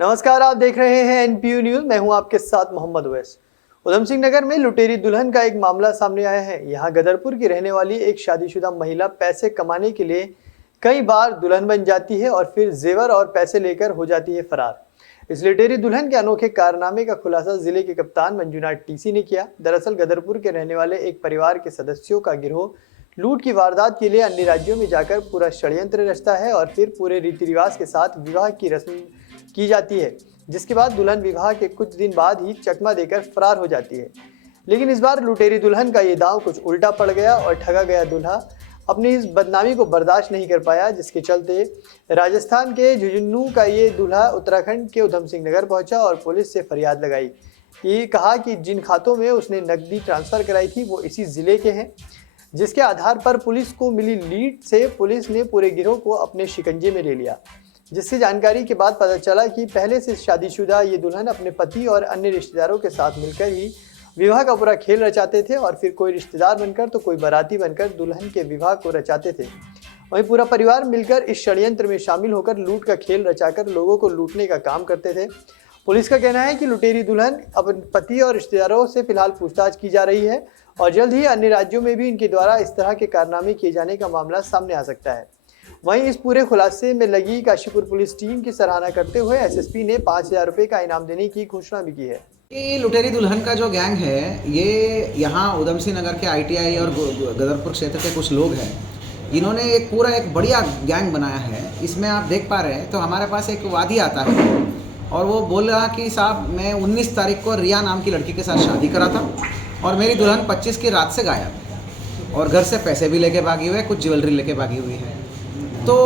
नमस्कार, आप देख रहे हैं एनपीयू न्यूज। मैं हूं आपके साथ मोहम्मद उवैस। उधम सिंह नगर में लुटेरी दुल्हन का एक मामला सामने आया है। यहां गदरपुर की रहने वाली एक शादीशुदा महिला पैसे कमाने के लिए कई बार दुल्हन बन जाती है और फिर जेवर और पैसे लेकर हो जाती है फरार। इस लुटेरी दुल्हन के अनोखे कारनामे का खुलासा जिले के कप्तान मंजूनाथ टीसी ने किया। दरअसल गदरपुर के रहने वाले एक परिवार के सदस्यों का गिरोह लूट की वारदात के लिए अन्य राज्यों में जाकर पूरा षड्यंत्र रचता है और फिर पूरे रीति रिवाज के साथ विवाह की रस्म की जाती है, जिसके बाद दुल्हन विवाह के कुछ दिन बाद ही चकमा देकर फरार हो जाती है। लेकिन इस बार लुटेरी दुल्हन का ये दांव कुछ उल्टा पड़ गया और ठगा गया दूल्हा अपनी इस बदनामी को बर्दाश्त नहीं कर पाया, जिसके चलते राजस्थान के झुंझुनू का ये दूल्हा उत्तराखंड के उधम सिंह नगर पहुंचा और पुलिस से फरियाद लगाई। ये कहा कि जिन खातों में उसने नकदी ट्रांसफर कराई थी वो इसी जिले के हैं, जिसके आधार पर पुलिस को मिली लीड से पुलिस ने पूरे गिरोह को अपने शिकंजे में ले लिया। जिससे जानकारी के बाद पता चला कि पहले से शादीशुदा ये दुल्हन अपने पति और अन्य रिश्तेदारों के साथ मिलकर ही विवाह का पूरा खेल रचाते थे और फिर कोई रिश्तेदार बनकर तो कोई बाराती बनकर दुल्हन के विवाह को रचाते थे। वहीं पूरा परिवार मिलकर इस षड्यंत्र में शामिल होकर लूट का खेल रचाकर लोगों को लूटने का काम करते थे। पुलिस का कहना है कि लुटेरी दुल्हन अपने पति और रिश्तेदारों से फिलहाल पूछताछ की जा रही है और जल्द ही अन्य राज्यों में भी इनके द्वारा इस तरह के कारनामे किए जाने का मामला सामने आ सकता है। वहीं इस पूरे खुलासे में लगी काशीपुर पुलिस टीम की सराहना करते हुए एसएसपी ने 5,000 रुपए का इनाम देने की घोषणा भी की है। ये लुटेरी दुल्हन का जो गैंग है, ये यहाँ उधम सिंह नगर के आईटीआई और गदरपुर क्षेत्र के कुछ लोग हैं। इन्होंने एक बढ़िया गैंग बनाया है। इसमें आप देख पा रहे हैं तो हमारे पास एक वादी आता है और वो बोल रहा कि साहब मैं 19 तारीख को रिया नाम की लड़की के साथ शादी करा था और मेरी दुल्हन 25 की रात से गायब और घर से पैसे भी लेके भागी हुए, कुछ ज्वेलरी लेके भागी हुई है। तो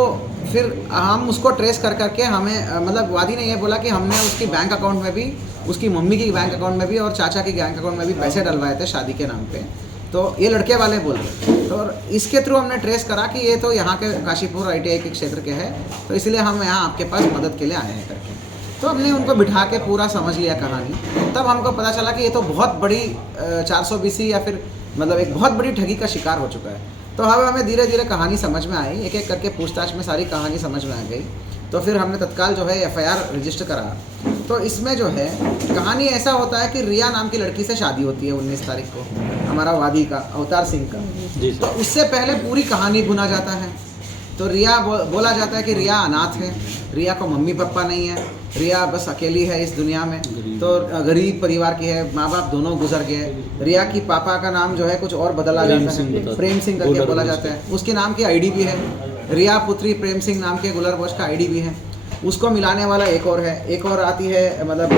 फिर हम उसको ट्रेस कर करके हमें मतलब वादी ने ये बोला कि हमने उसकी बैंक अकाउंट में भी, उसकी मम्मी की बैंक अकाउंट में भी और चाचा की बैंक अकाउंट में भी पैसे डलवाए थे शादी के नाम पे। तो ये लड़के वाले बोल रहे तो इसके थ्रू हमने ट्रेस करा कि ये तो यहाँ के काशीपुर आईटीआई के क्षेत्र के हैं, तो इसलिए हम यहाँ आपके पास मदद के लिए आए हैं करके। तो हमने उनको बिठा के पूरा समझ लिया कहानी। तब हमको पता चला कि ये तो बहुत बड़ी 420 या फिर मतलब एक बहुत बड़ी ठगी का शिकार हो चुका है। तो हमें धीरे धीरे कहानी समझ में आई, एक एक करके पूछताछ में सारी कहानी समझ में आ गई। तो फिर हमने तत्काल जो है एफआईआर रजिस्टर करा। तो इसमें जो है कहानी ऐसा होता है कि रिया नाम की लड़की से शादी होती है 19 तारीख को, हमारा वादी का, अवतार सिंह का। तो उससे पहले पूरी कहानी भुना जाता है। तो रिया बोला जाता है कि रिया अनाथ है, रिया को मम्मी पापा नहीं है, रिया बस अकेली है इस दुनिया में, तो गरीब परिवार की है, माँ बाप दोनों गुजर गए। रिया की पापा का नाम जो है कुछ और बदला जाता है, प्रेम सिंह करके बोला जाता है। उसके नाम की आईडी भी है, रिया पुत्री प्रेम सिंह नाम के गुलर बोझ का आईडी भी है। उसको मिलाने वाला एक और है, एक और आती है मतलब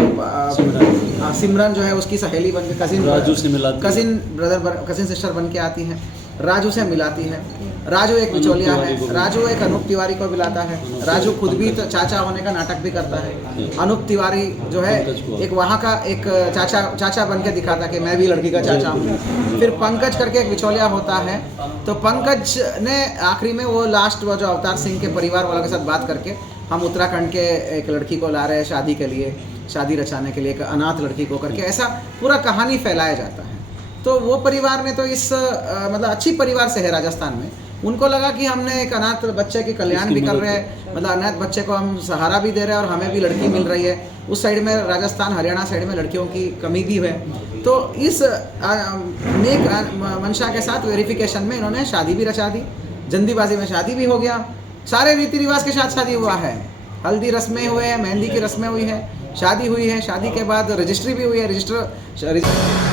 सिमरन जो है उसकी सहेली बन के कजिन सिस्टर बन के आती है, राजू से मिलाती है। राजू एक बिचौलिया है, राजू एक अनूप तिवारी को मिलाता है। राजू खुद भी तो चाचा होने का नाटक भी करता है। अनूप तिवारी जो है एक वहाँ का एक चाचा बन के दिखाता है कि मैं भी लड़की का चाचा हूँ। फिर पंकज करके एक बिचौलिया होता है। तो पंकज ने आखिरी में वो लास्ट वो जो अवतार सिंह के परिवार वालों के साथ बात करके हम उत्तराखंड के एक लड़की को ला रहे हैं शादी के लिए, शादी रचाने के लिए, एक अनाथ लड़की को करके ऐसा पूरा कहानी फैलाया जाता है। तो वो परिवार ने तो इस मतलब अच्छी परिवार से है राजस्थान में, उनको लगा कि हमने एक अनाथ बच्चे के कल्याण भी कर रहे हैं, मतलब अनाथ बच्चे को हम सहारा भी दे रहे हैं और हमें भी लड़की मिल रही है। उस साइड में राजस्थान हरियाणा साइड में लड़कियों की कमी भी है। तो इस नेक मंशा के साथ वेरिफिकेशन में इन्होंने शादी भी रचा दी, जल्दीबाजी में शादी भी हो गया। सारे रीति रिवाज के साथ शादी हुआ है, हल्दी रस्में हुए हैं, मेहंदी की रस्में हुई है, शादी हुई है, शादी के बाद रजिस्ट्री भी हुई है। रजिस्टर